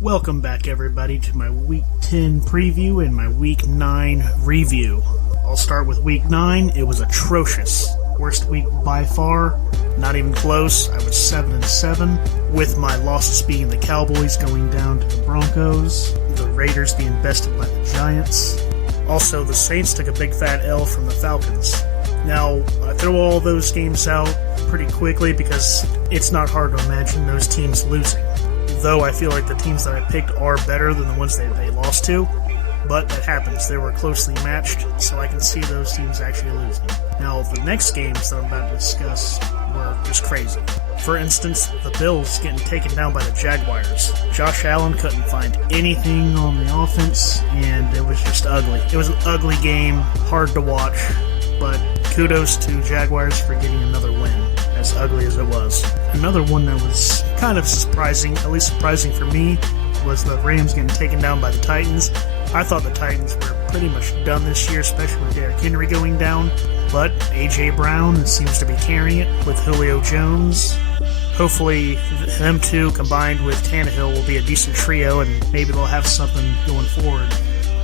Welcome back, everybody, to my Week 10 preview and my Week 9 review. I'll start with Week 9. It was atrocious. Worst week by far. Not even close. I was 7-7, with my losses being the Cowboys going down to the Broncos, the Raiders being bested by the Giants. Also, the Saints took a big fat L from the Falcons. Now, I throw all those games out pretty quickly because it's not hard to imagine those teams losing. Though I feel like the teams that I picked are better than the ones that they lost to. But that happens. They were closely matched, so I can see those teams actually losing. Now, the next games that I'm about to discuss were just crazy. For instance, the Bills getting taken down by the Jaguars. Josh Allen couldn't find anything on the offense, and it was just ugly. It was an ugly game, hard to watch, but kudos to Jaguars for getting another win, as ugly as it was. Another one that was kind of surprising, at least surprising for me, was the Rams getting taken down by the Titans. I thought the Titans were pretty much done this year, especially with Derrick Henry going down, but A.J. Brown seems to be carrying it with Julio Jones. Hopefully, them two combined with Tannehill will be a decent trio, and maybe they'll have something going forward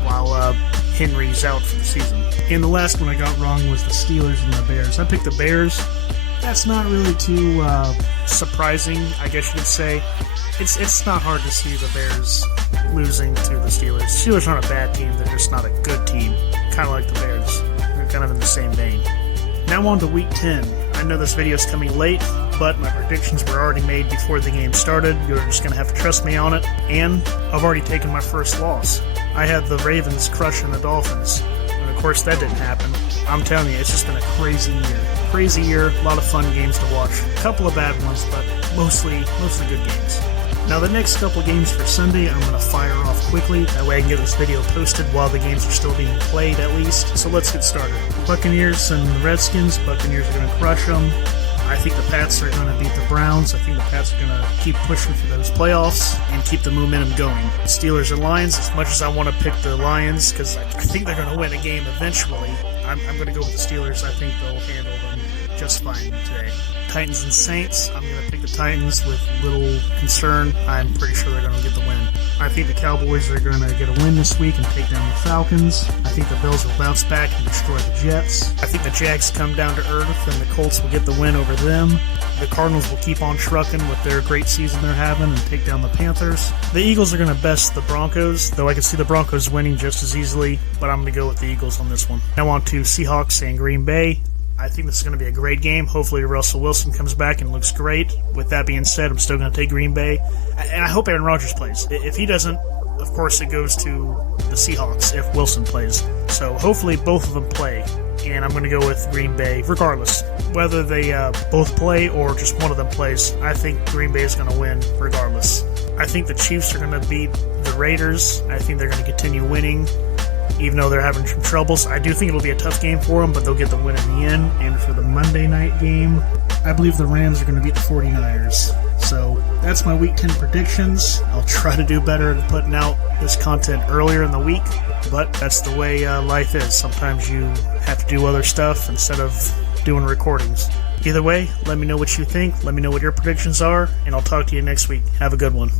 while Henry's out for the season. And the last one I got wrong was the Steelers and the Bears. I picked the Bears. That's not really too surprising, I guess you could say. It's not hard to see the Bears losing to the Steelers. The Steelers aren't a bad team, they're just not a good team. Kind of like the Bears. They're kind of in the same vein. Now on to Week 10. I know this video is coming late, but my predictions were already made before the game started. You're just going to have to trust me on it. And I've already taken my first loss. I had the Ravens crushing the Dolphins. And of course that didn't happen. I'm telling you, it's just been a crazy year. Crazy year, a lot of fun games to watch. A couple of bad ones, but mostly good games. Now the next couple games for Sunday, I'm going to fire off quickly. That way I can get this video posted while the games are still being played at least. So let's get started. Buccaneers and the Redskins. Buccaneers are going to crush them. I think the Pats are going to beat the Browns. I think the Pats are going to keep pushing for those playoffs and keep the momentum going. Steelers and Lions, as much as I want to pick the Lions, because I think they're going to win a game eventually, I'm going to go with the Steelers. I think they'll handle them just fine today. Titans and Saints, I'm going to pick the Titans with little concern. I'm pretty sure they're going to get the win. I think the Cowboys are going to get a win this week and take down the Falcons. I think the Bills will bounce back and destroy the Jets. I think the Jags come down to earth and the Colts will get the win over them. The Cardinals will keep on trucking with their great season they're having and take down the Panthers. The Eagles are going to best the Broncos, though I can see the Broncos winning just as easily, but I'm going to go with the Eagles on this one. Now on to Seahawks and Green Bay. I think this is going to be a great game. Hopefully Russell Wilson comes back and looks great. With that being said, I'm still going to take Green Bay. And I hope Aaron Rodgers plays. If he doesn't, of course it goes to the Seahawks if Wilson plays. So hopefully both of them play. And I'm going to go with Green Bay regardless. Whether they both play or just one of them plays, I think Green Bay is going to win regardless. I think the Chiefs are going to beat the Raiders. I think they're going to continue winning, even though they're having some troubles. I do think it'll be a tough game for them, but they'll get the win in the end. And for the Monday night game, I believe the Rams are going to beat the 49ers. So that's my Week 10 predictions. I'll try to do better at putting out this content earlier in the week, but that's the way life is. Sometimes you have to do other stuff instead of doing recordings. Either way, let me know what you think. Let me know what your predictions are, and I'll talk to you next week. Have a good one.